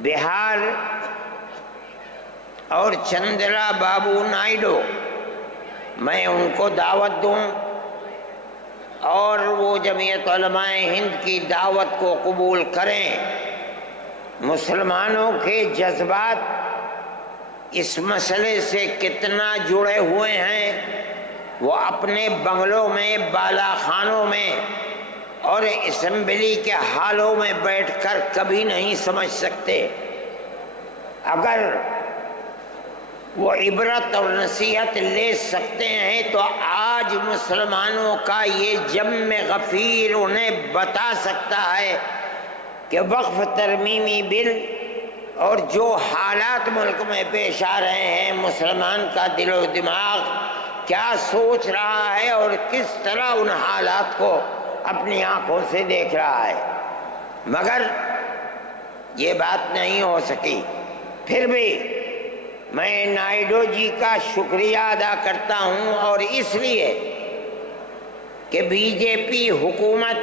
بہار اور چندرا بابو نائیڈو، میں ان کو دعوت دوں اور وہ جمعیت علماء ہند کی دعوت کو قبول کریں۔ مسلمانوں کے جذبات اس مسئلے سے کتنا جڑے ہوئے ہیں وہ اپنے بنگلوں میں، بالا خانوں میں اور اسمبلی کے ہالوں میں بیٹھ کر کبھی نہیں سمجھ سکتے۔ اگر وہ عبرت اور نصیحت لے سکتے ہیں تو آج مسلمانوں کا یہ جم غفیر انہیں بتا سکتا ہے کہ وقف ترمیمی بل اور جو حالات ملک میں پیش آ رہے ہیں، مسلمان کا دل و دماغ کیا سوچ رہا ہے اور کس طرح ان حالات کو اپنی آنکھوں سے دیکھ رہا ہے، مگر یہ بات نہیں ہو سکی۔ پھر بھی میں نائیڈو جی کا شکریہ ادا کرتا ہوں، اور اس لیے کہ بی جے پی حکومت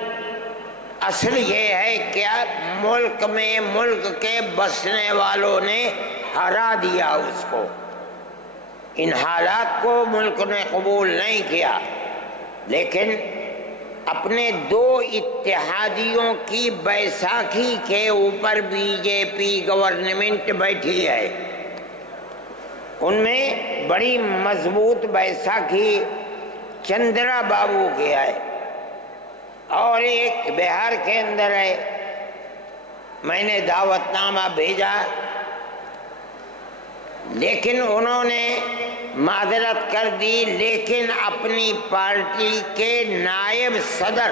اصل یہ ہے کہ ملک میں ملک کے بسنے والوں نے ہرا دیا اس کو، ان حالات کو ملک نے قبول نہیں کیا، لیکن اپنے دو اتحادیوں کی بیساکھی کے اوپر بی جے پی گورنمنٹ بیٹھی ہے۔ ان میں بڑی مضبوط بیساکھی چندرا بابو کی ہے اور ایک بہار کے اندر ہے۔ میں نے دعوت نامہ بھیجا، لیکن انہوں نے معذرت کر دی، لیکن اپنی پارٹی کے نائب صدر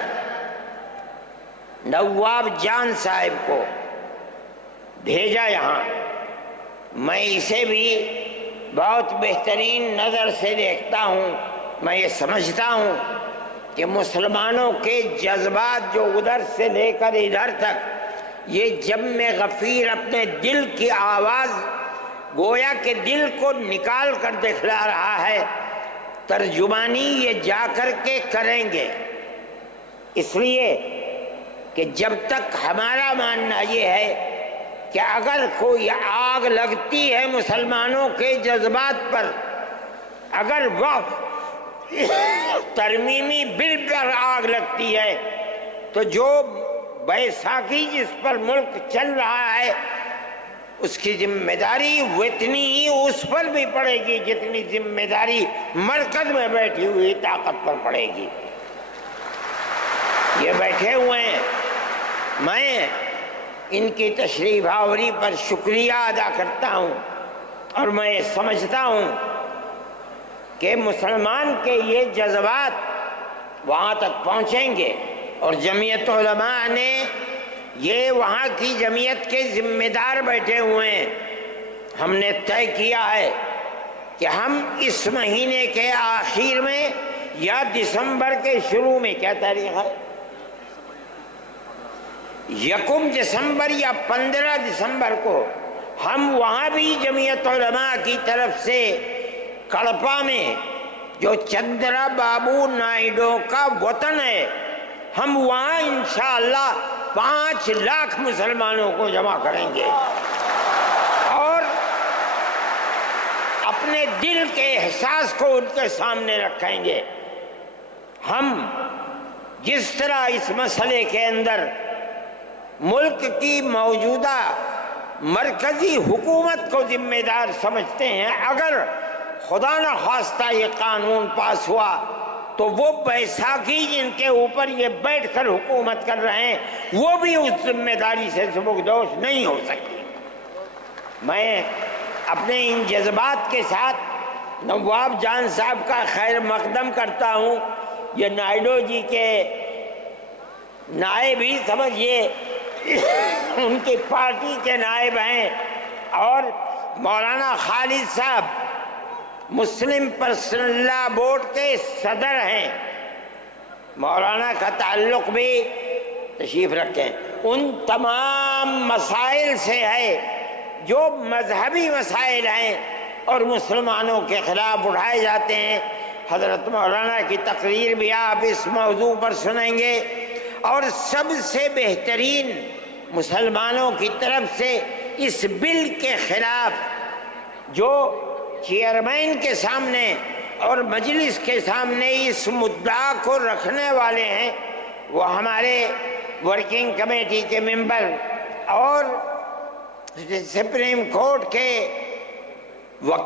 نواب جان صاحب کو بھیجا یہاں۔ میں اسے بھی بہت بہترین نظر سے دیکھتا ہوں۔ میں یہ سمجھتا ہوں کہ مسلمانوں کے جذبات جو ادھر سے لے کر ادھر تک، یہ جم غفیر اپنے دل کی آواز گویا کہ دل کو نکال کر دکھلا رہا ہے، ترجمانی یہ جا کر کے کریں گے، اس لیے کہ جب تک ہمارا ماننا یہ ہے کہ اگر کوئی آگ لگتی ہے مسلمانوں کے جذبات پر، اگر وقف ترمیمی بل پر آگ لگتی ہے، تو جو بیساکھی جس پر ملک چل رہا ہے اس کی ذمہ داری اتنی ہی اس پر بھی پڑے گی جتنی ذمہ داری مرکز میں بیٹھی ہوئی طاقت پر پڑے گی۔ یہ بیٹھے ہوئے ہیں، میں ان کی تشریف آوری پر شکریہ ادا کرتا ہوں، اور میں سمجھتا ہوں کہ مسلمان کے یہ جذبات وہاں تک پہنچیں گے، اور جمعیت علماء نے یہ وہاں کی جمعیت کے ذمہ دار بیٹھے ہوئے ہیں۔ ہم نے طے کیا ہے کہ ہم اس مہینے کے آخر میں یا دسمبر کے شروع میں، کیا تاریخ ہے، 1 دسمبر یا 15 دسمبر کو ہم وہاں بھی جمعیت علماء کی طرف سے کڑپا میں، جو چندرا بابو نائیڈو کا وطن ہے، ہم وہاں انشاءاللہ 5 لاکھ مسلمانوں کو جمع کریں گے اور اپنے دل کے احساس کو ان کے سامنے رکھیں گے۔ ہم جس طرح اس مسئلے کے اندر ملک کی موجودہ مرکزی حکومت کو ذمہ دار سمجھتے ہیں، اگر خدا نہ خواستہ یہ قانون پاس ہوا تو وہ بیساکھی جن کے اوپر یہ بیٹھ کر حکومت کر رہے ہیں وہ بھی اس ذمہ داری سے سبکدوش نہیں ہو سکتی۔ میں اپنے ان جذبات کے ساتھ نواب جان صاحب کا خیر مقدم کرتا ہوں۔ یہ نائیڈو جی کے نائب ہی سمجھیے، ان کی پارٹی کے نائب ہیں، اور مولانا خالد صاحب مسلم پرسنل لا بورڈ کے صدر ہیں، مولانا کا تعلق بھی تشریف رکھیں، ان تمام مسائل سے ہے جو مذہبی مسائل ہیں اور مسلمانوں کے خلاف اٹھائے جاتے ہیں۔ حضرت مولانا کی تقریر بھی آپ اس موضوع پر سنیں گے، اور سب سے بہترین مسلمانوں کی طرف سے اس بل کے خلاف جو چیئرمین کے سامنے اور مجلس کے سامنے اس مدعا کو رکھنے والے ہیں وہ ہمارے ورکنگ کمیٹی کے ممبر اور سپریم کورٹ کے وکیل